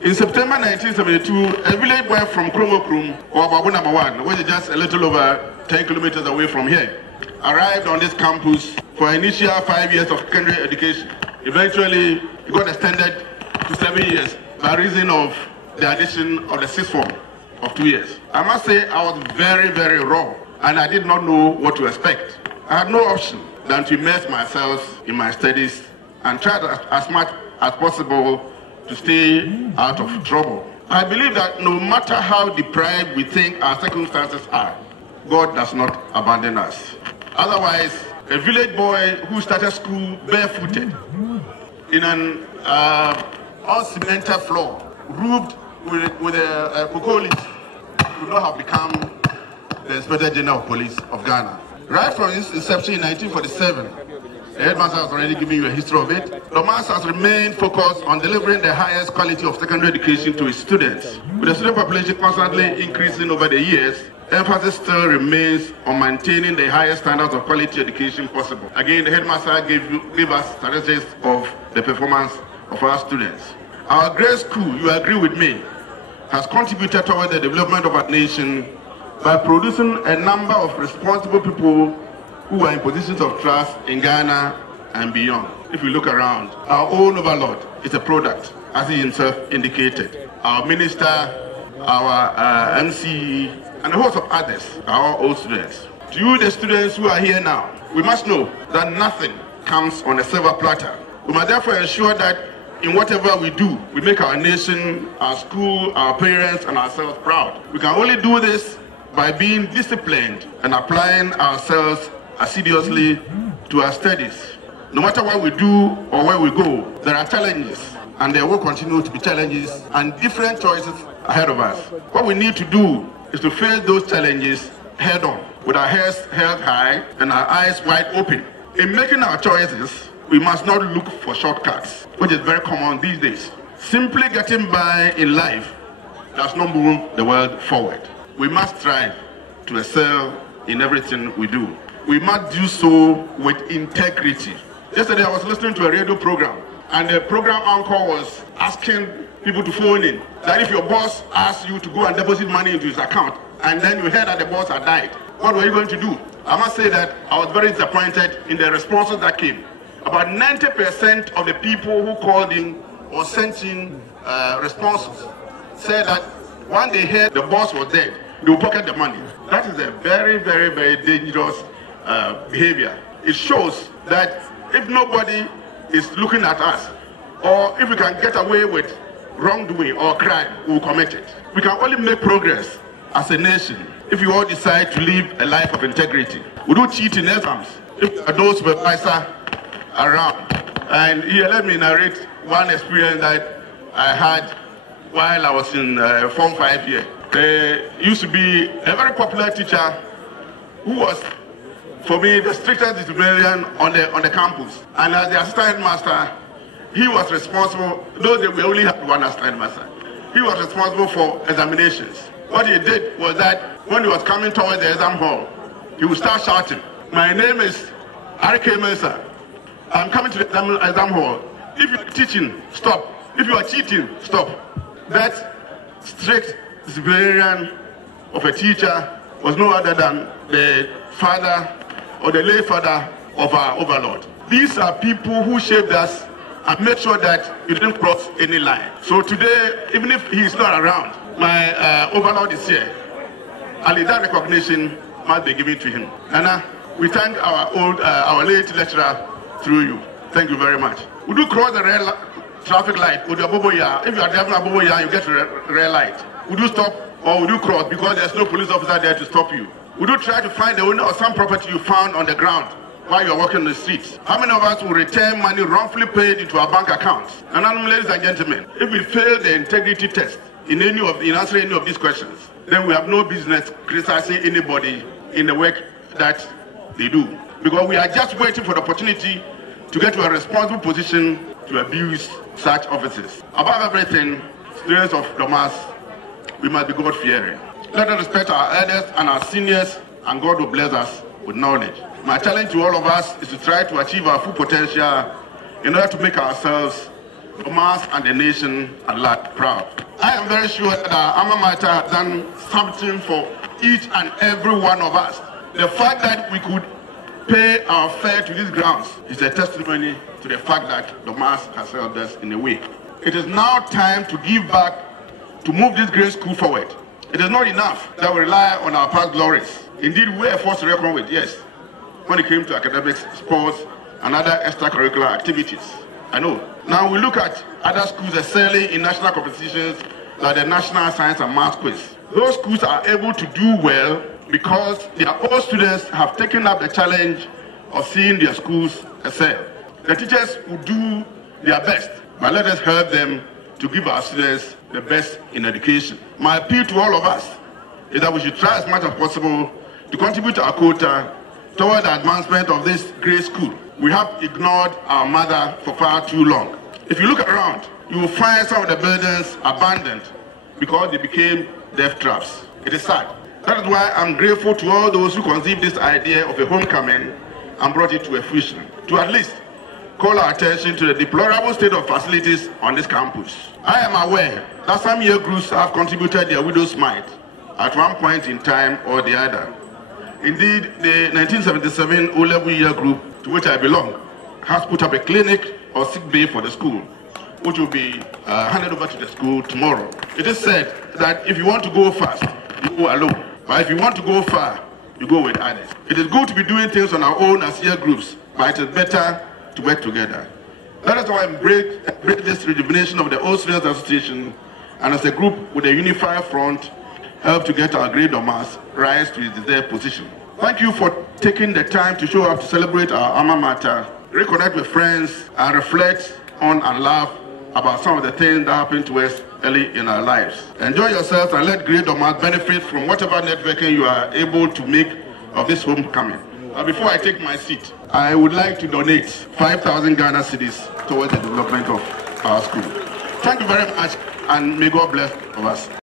In September 1972, a village boy from Dormaa-Aboabo, or Babu number 1, which is just a little over 10 kilometers away from here, arrived on this campus for initial 5 years of secondary education. Eventually, it got extended to 7 years by reason of the addition of the sixth form of 2 years. I must say I was very, very raw, and I did not know what to expect. I had no option than to immerse myself in my studies and try as much as possible to stay out of trouble. I believe that no matter how deprived we think our circumstances are, God does not abandon us. Otherwise, a village boy who started school barefooted in an uncemented floor, roofed with a cocoa leaf, would not have become the Inspector General of Police of Ghana. Right from its inception in 1947, the headmaster has already given you a history of it. Dormaa has remained focused on delivering the highest quality of secondary education to its students. With the student population constantly increasing over the years, emphasis still remains on maintaining the highest standards of quality education possible. Again, the headmaster gave us statistics of the performance of our students. Our great school, you agree with me, has contributed toward the development of our nation by producing a number of responsible people who are in positions of trust in Ghana and beyond. If we look around, our own overlord is a product, as he himself indicated. Our minister, our MCE, and a host of others are all old students. To you, the students who are here now, we must know that nothing comes on a silver platter. We must therefore ensure that in whatever we do, we make our nation, our school, our parents, and ourselves proud. We can only do this by being disciplined and applying ourselves assiduously to our studies. No matter what we do or where we go, there are challenges, and there will continue to be challenges and different choices ahead of us. What we need to do is to face those challenges head on, with our heads held high and our eyes wide open. In making our choices, we must not look for shortcuts, which is very common these days. Simply getting by in life does not move the world forward. We must strive to excel in everything we do. We must do so with integrity. Yesterday I was listening to a radio program, and the program anchor was asking people to phone in that if your boss asks you to go and deposit money into his account, and then you heard that the boss had died, what were you going to do? I must say that I was very disappointed in the responses that came. About 90% of the people who called in or sent in responses said that when they heard the boss was dead, they will pocket the money. That is a very, very, very dangerous behavior. It shows that if nobody is looking at us, or if we can get away with wrongdoing or crime, we will commit it. We can only make progress as a nation if we all decide to live a life of integrity. We don't cheat in exams. If there are those supervisors around. And here, let me narrate one experience that I had while I was in Form 5 here. There used to be a very popular teacher who was, for me, the strictest disciplinarian on the campus. And as the assistant headmaster, he was responsible, though we only had one assistant headmaster, he was responsible for examinations. What he did was that when he was coming towards the exam hall, he would start shouting, "My name is R.K. Mensah. I'm coming to the exam hall. If you are teaching, stop. If you are cheating, stop." That strict disciplinarian of a teacher was no other than the father or the late father of our overlord. These are people who shaped us and made sure that you didn't cross any line. So today, even if he is not around, my overlord is here. And that recognition must be given to him. Nana, we thank our late lecturer through you. Thank you very much. We do cross the red traffic light with the Aboabo. If you are driving Aboabo, you get to red light. Would you stop or would you cross because there's no police officer there to stop you? Would you try to find the owner of some property you found on the ground while you're walking on the streets? How many of us will return money wrongfully paid into our bank accounts? And ladies and gentlemen, if we fail the integrity test in answering any of these questions, then we have no business criticizing anybody in the work that they do. Because we are just waiting for the opportunity to get to a responsible position to abuse such offices. Above everything, students of Dormaa, we must be God-fearing. Let us respect our elders and our seniors, and God will bless us with knowledge. My challenge to all of us is to try to achieve our full potential in order to make ourselves Dormaa and the nation at large proud. I am very sure that our alma mater has done something for each and every one of us. The fact that we could pay our fare to these grounds is a testimony to the fact that Dormaa has helped us in a way. It is now time to give back, to move this great school forward. It is not enough that we rely on our past glories. Indeed, we are forced to reckon with, yes, when it came to academics, sports, and other extracurricular activities. I know. Now we look at other schools excelling in national competitions like the National Science and Maths Quiz. Those schools are able to do well because their own students have taken up the challenge of seeing their schools excel. The teachers will do their best, but let us help them to give our students the best in education. My appeal to all of us is that we should try as much as possible to contribute our quota toward the advancement of this great school. We have ignored our mother for far too long. If you look around, you will find some of the buildings abandoned because they became death traps. It is sad. That is why I'm grateful to all those who conceived this idea of a homecoming and brought it to a fruition, to at least call our attention to the deplorable state of facilities on this campus. I am aware that some year groups have contributed their widow's mite at one point in time or the other. Indeed, the 1977 O-level year group, to which I belong, has put up a clinic or sick bay for the school, which will be handed over to the school tomorrow. It is said that if you want to go fast, you go alone. But if you want to go far, you go with others. It is good to be doing things on our own as year groups, but it is better to work together. Let us all embrace this rejuvenation of the Old Students Association, and as a group with a unified front, help to get our great Dormaa rise to its deserved position. Thank you for taking the time to show up to celebrate our alma mater, reconnect with friends, and reflect on and laugh about some of the things that happened to us early in our lives. Enjoy yourselves and let great Dormaa benefit from whatever networking you are able to make of this homecoming. Before I take my seat, I would like to donate 5,000 Ghana cedis towards the development of our school. Thank you very much, and may God bless us.